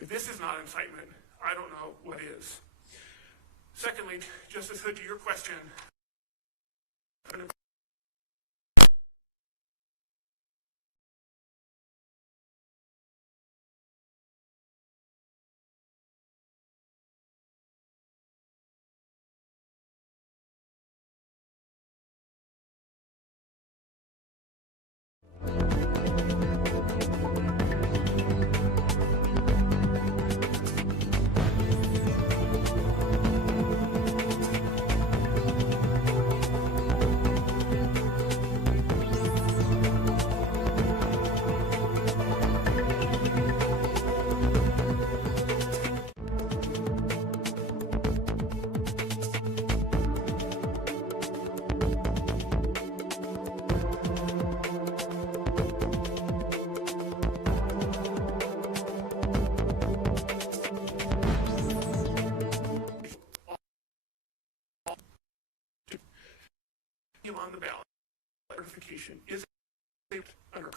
If this is not incitement, I don't know what is. Secondly, Justice Hood, to your question, on the ballot certification is under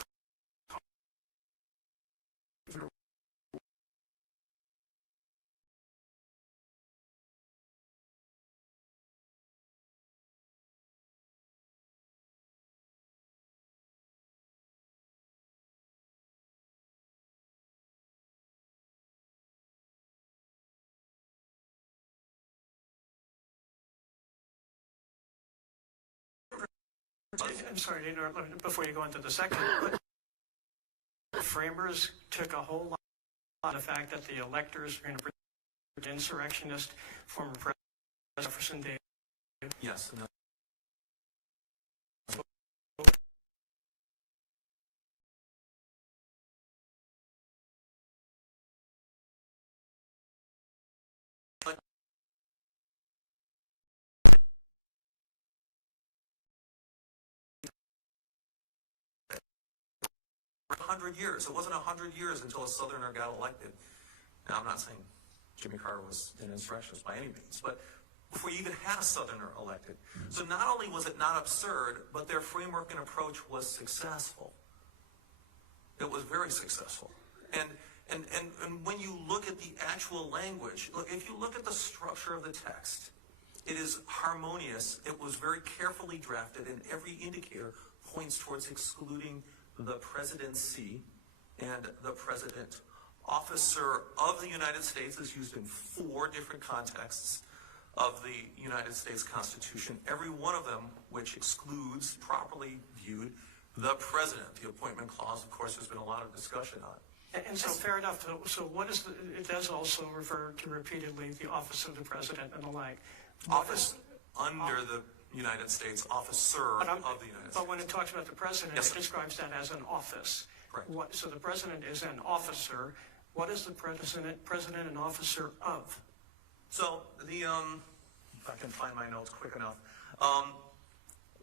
I'm sorry to interrupt before you go into the second, but the framers took a whole lot of the fact that the electors are going to protect insurrectionist former President Jefferson Davis. Yes. No. 100 years. It wasn't 100 years until a Southerner got elected. Now, I'm not saying Jimmy Carter was an insurrectionist by any means, but before you even had a Southerner elected. So not only was it not absurd, but their framework and approach was successful. It was very successful. And when you look at the actual language, look, if you look at the structure of the text, it is harmonious. It was very carefully drafted, and every indicator points towards excluding the presidency and the president. Officer of the United States is used in 4 different contexts of the United States Constitution, every one of them which excludes, properly viewed, the president. The appointment clause, of course, there's been a lot of discussion on. And so fair enough. So what is it does also refer to repeatedly the office of the president and the like. Office under the United States, officer of the United States. But when it talks about the president, Yes, it describes that as an office. Correct. So the president is an officer. What is the president an officer of? So the, if I can find my notes quick enough,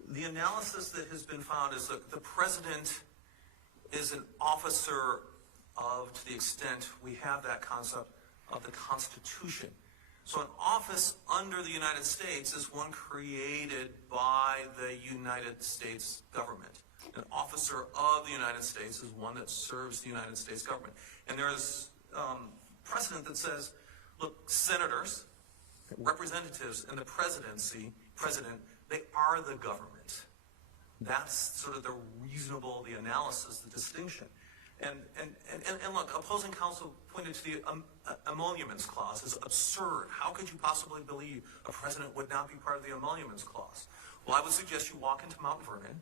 the analysis that has been found is that the president is an officer of, to the extent we have that concept, of the Constitution. So an office under the United States is one created by the United States government. An officer of the United States is one that serves the United States government. And there's precedent that says, look, senators, representatives, and the presidency, president, they are the government. That's sort of the reasonable, the analysis, the distinction. And look, opposing counsel pointed to the emoluments clause as absurd. How could you possibly believe a president would not be part of the emoluments clause? Well, I would suggest you walk into Mount Vernon,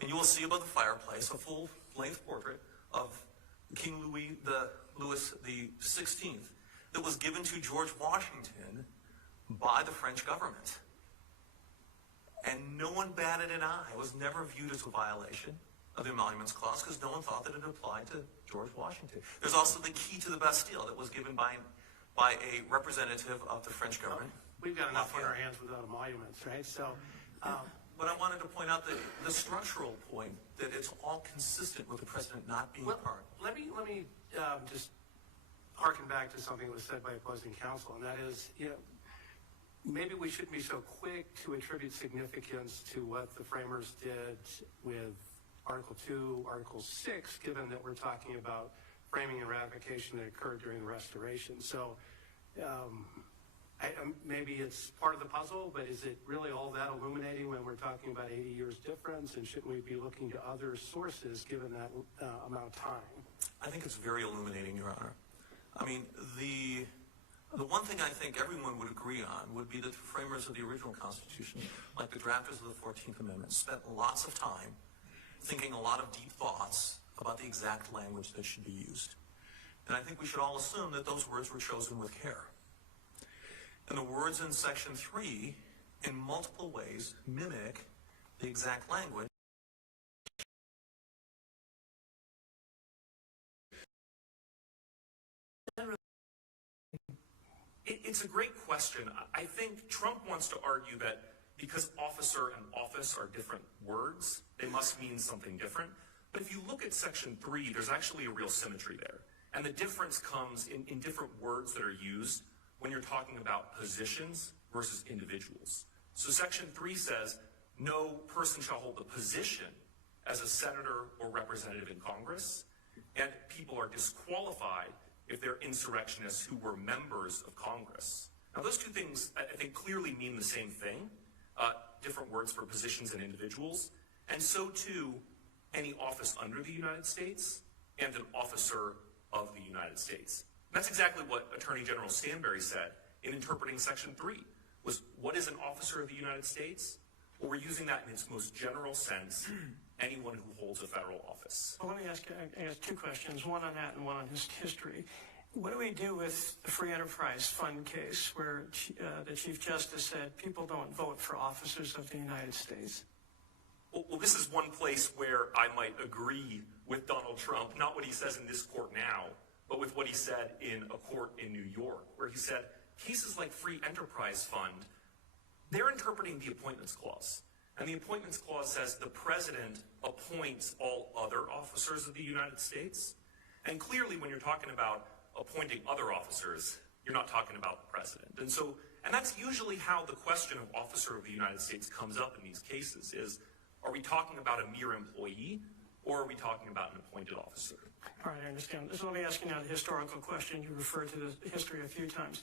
and you will see above the fireplace a full-length portrait of King Louis the 16th that was given to George Washington by the French government. And no one batted an eye. It was never viewed as a violation of the emoluments clause because no one thought that it applied to George Washington. There's also the key to the Bastille that was given by a representative of the French government. We've got enough on our hands without emoluments, right? So, but I wanted to point out the structural point that it's all consistent with the president not being part. Let me just harken back to something that was said by opposing counsel, and that is, maybe we shouldn't be so quick to attribute significance to what the framers did with Article 2, Article 6, given that we're talking about framing and ratification that occurred during the Restoration. So maybe it's part of the puzzle, but is it really all that illuminating when we're talking about 80 years difference? And shouldn't we be looking to other sources given that amount of time? I think it's very illuminating, Your Honor. I mean, the one thing I think everyone would agree on would be that the framers of the original Constitution, like the drafters of the 14th Amendment, spent lots of time thinking a lot of deep thoughts about the exact language that should be used. And I think we should all assume that those words were chosen with care. And the words in Section 3, in multiple ways, mimic the exact language. It's a great question. I think Trump wants to argue that because officer and office are different words, they must mean something different. But if you look at Section 3, there's actually a real symmetry there. And the difference comes in different words that are used when you're talking about positions versus individuals. So Section 3 says, no person shall hold the position as a senator or representative in Congress, and people are disqualified if they're insurrectionists who were members of Congress. Now, those two things, I think, clearly mean the same thing, different words for positions and individuals, and so too any office under the United States and an officer of the United States. And that's exactly what Attorney General Stanberry said in interpreting Section 3, was what is an officer of the United States? Well, we're using that in its most general sense, anyone who holds a federal office. Well, let me ask two questions, one on that and one on his history. What do we do with the Free Enterprise Fund case where the Chief Justice said people don't vote for officers of the United States? Well, this is one place where I might agree with Donald Trump, not what he says in this court now, but with what he said in a court in New York, where he said cases like Free Enterprise Fund, they're interpreting the Appointments Clause. And the Appointments Clause says the president appoints all other officers of the United States. And clearly, when you're talking about appointing other officers, you're not talking about the president. And that's usually how the question of officer of the United States comes up in these cases is, are we talking about a mere employee, or are we talking about an appointed officer? All right, I understand. So let me ask you now the historical question. You referred to the history a few times.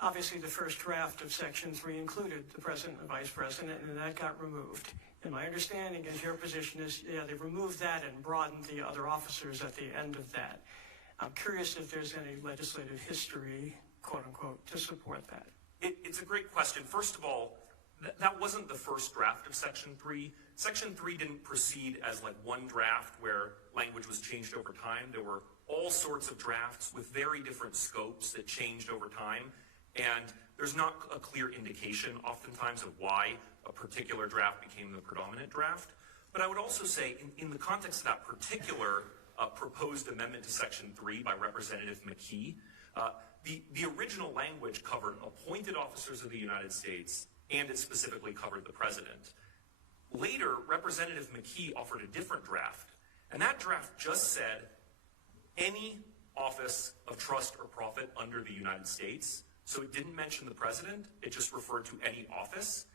Obviously, the first draft of Section 3 included the president and vice president, and that got removed. And my understanding is your position is, yeah, they removed that and broadened the other officers at the end of that. I'm curious if there's any legislative history, quote unquote, to support that. It's a great question. First of all, that wasn't the first draft of Section 3. Section 3 didn't proceed as like one draft where language was changed over time. There were all sorts of drafts with very different scopes that changed over time. And there's not a clear indication oftentimes of why a particular draft became the predominant draft. But I would also say in the context of that particular proposed amendment to Section 3 by Representative McKee, the original language covered appointed officers of the United States, and it specifically covered the president. Later, Representative McKee offered a different draft, and that draft just said any office of trust or profit under the United States. So it didn't mention the president, it just referred to any office.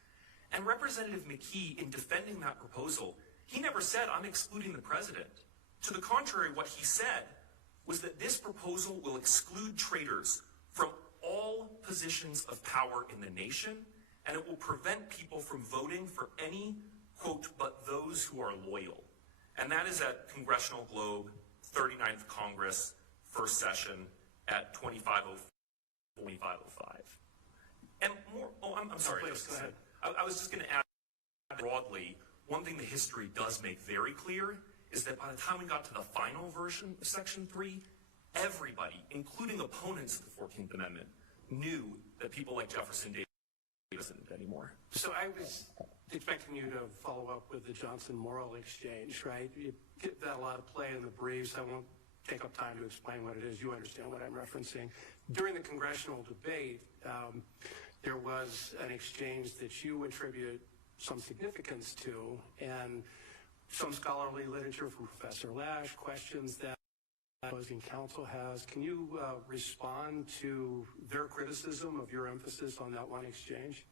And Representative McKee, in defending that proposal, he never said, I'm excluding the president. To the contrary, what he said was that this proposal will exclude traitors from all positions of power in the nation, and it will prevent people from voting for any, quote, but those who are loyal. And that is at Congressional Globe, 39th Congress, first session at 2505. And more, I'm sorry. Please, go ahead. I was just going to add broadly, one thing the history does make very clear is that by the time we got to the final version of Section 3, everybody, including opponents of the 14th Amendment, knew that people like Jefferson Davis wasn't anymore. So I was expecting you to follow up with the Johnson-Morrill exchange, right? You get that a lot of play in the briefs. I won't take up time to explain what it is. You understand what I'm referencing. During the congressional debate, there was an exchange that you attribute some significance to, and some scholarly literature from Professor Lash questions that opposing counsel has. Can you respond to their criticism of your emphasis on that one exchange?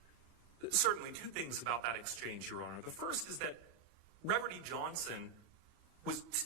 Certainly, two things about that exchange, Your Honor. The first is that Reverend E. Johnson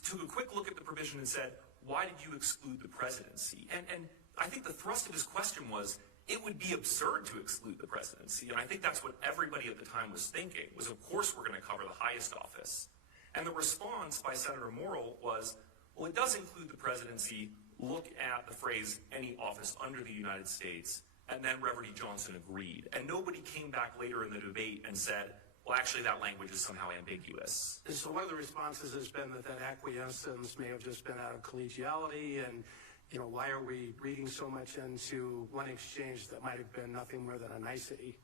took a quick look at the provision and said, why did you exclude the presidency? And I think the thrust of his question was, it would be absurd to exclude the presidency. And I think that's what everybody at the time was thinking, was of course we're going to cover the highest office. And the response by Senator Morrill was, well, it does include the presidency. Look at the phrase, any office under the United States. And then Reverend E. Johnson agreed. And nobody came back later in the debate and said, well, actually, that language is somehow ambiguous. And so one of the responses has been that acquiescence may have just been out of collegiality, and, why are we reading so much into one exchange that might have been nothing more than a nicety?